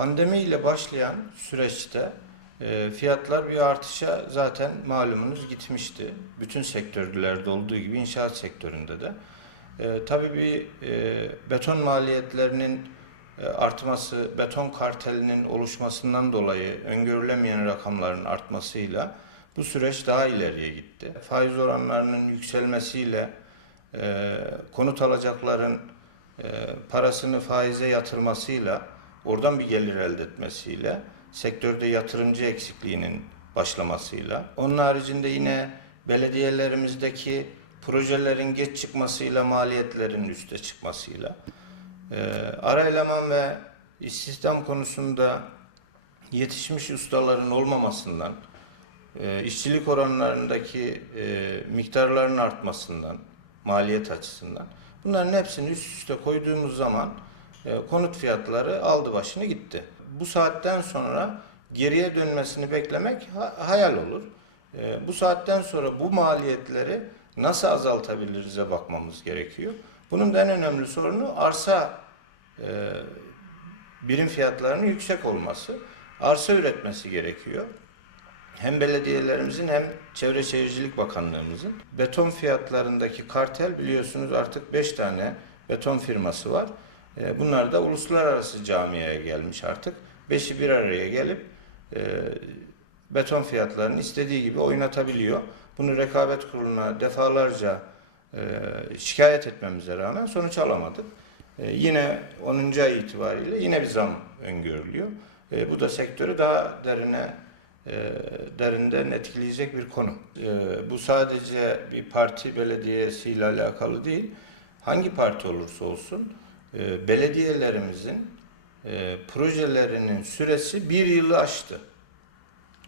Pandemiyle başlayan süreçte e, fiyatlar bir artışa zaten malumunuz gitmişti. Bütün sektörlerde olduğu gibi inşaat sektöründe de. E, tabii bir e, beton maliyetlerinin e, artması, beton kartelinin oluşmasından dolayı öngörülemeyen rakamların artmasıyla bu süreç daha ileriye gitti. Faiz oranlarının yükselmesiyle e, konut alacakların e, parasını faize yatırmasıyla oradan bir gelir elde etmesiyle sektörde yatırımcı eksikliğinin başlamasıyla onun haricinde yine belediyelerimizdeki projelerin geç çıkmasıyla maliyetlerin üste çıkmasıyla e, ara eleman ve istihdam konusunda yetişmiş ustaların olmamasından e, işçilik oranlarındaki e, miktarların artmasından maliyet açısından bunların hepsini üst üste koyduğumuz zaman konut fiyatları aldı başını gitti. Bu saatten sonra geriye dönmesini beklemek ha- hayal olur. E, bu saatten sonra bu maliyetleri nasıl azaltabiliriz'e bakmamız gerekiyor. Bunun en önemli sorunu arsa e, birim fiyatlarının yüksek olması. Arsa üretmesi gerekiyor. Hem belediyelerimizin hem Çevre Şehircilik Bakanlığımızın beton fiyatlarındaki kartel biliyorsunuz artık 5 tane beton firması var. E, Bunlar da uluslararası camiaya gelmiş artık. Beşi bir araya gelip e, beton fiyatlarını istediği gibi oynatabiliyor. Bunu rekabet kuruluna defalarca e, şikayet etmemize rağmen sonuç alamadık. Yine 10. ay itibariyle yine bir zam öngörülüyor. Bu da sektörü daha derine derinden etkileyecek bir konu. Bu sadece bir parti belediyesiyle alakalı değil. Hangi parti olursa olsun e, belediyelerimizin projelerinin süresi bir yılı aştı.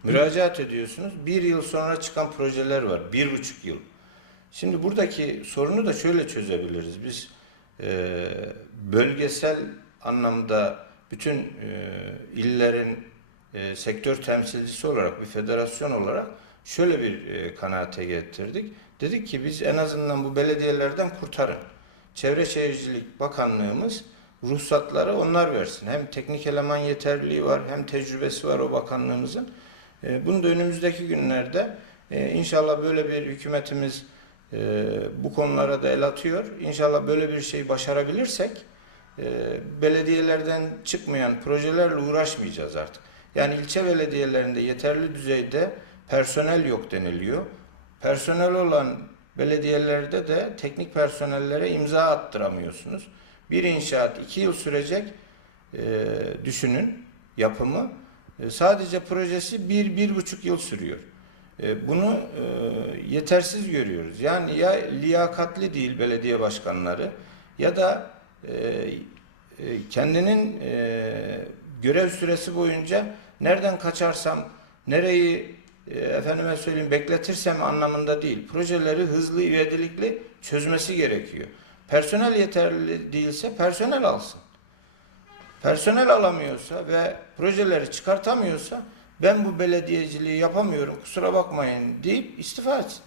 Müracaat ediyorsunuz. Bir yıl sonra çıkan projeler var. Bir buçuk yıl. Şimdi buradaki sorunu da şöyle çözebiliriz. Biz e, bölgesel anlamda bütün e, illerin e, sektör temsilcisi olarak bir federasyon olarak şöyle bir e, kanaate getirdik. Dedik ki biz en azından bu belediyelerden kurtarın. Çevre Şehircilik Bakanlığımız ruhsatları onlar versin. Hem teknik eleman yeterliliği var hem tecrübesi var o bakanlığımızın. E, bunu da önümüzdeki günlerde e, inşallah böyle bir hükümetimiz e, bu konulara da el atıyor. İnşallah böyle bir şey başarabilirsek belediyelerden çıkmayan projelerle uğraşmayacağız artık. Yani ilçe belediyelerinde yeterli düzeyde personel yok deniliyor. Personel olan belediyelerde de teknik personellere imza attıramıyorsunuz. Bir inşaat iki yıl sürecek e, düşünün yapımı. E, sadece projesi bir, bir buçuk yıl sürüyor. E, bunu e, yetersiz görüyoruz. Yani ya liyakatli değil belediye başkanları ya da e, e, kendinin e, görev süresi boyunca nereden kaçarsam, nereyi efendime söyleyeyim bekletirsem anlamında değil. Projeleri hızlı, ivedilikli çözmesi gerekiyor. Personel yeterli değilse personel alsın. Personel alamıyorsa ve projeleri çıkartamıyorsa ben bu belediyeciliği yapamıyorum kusura bakmayın deyip istifa etsin.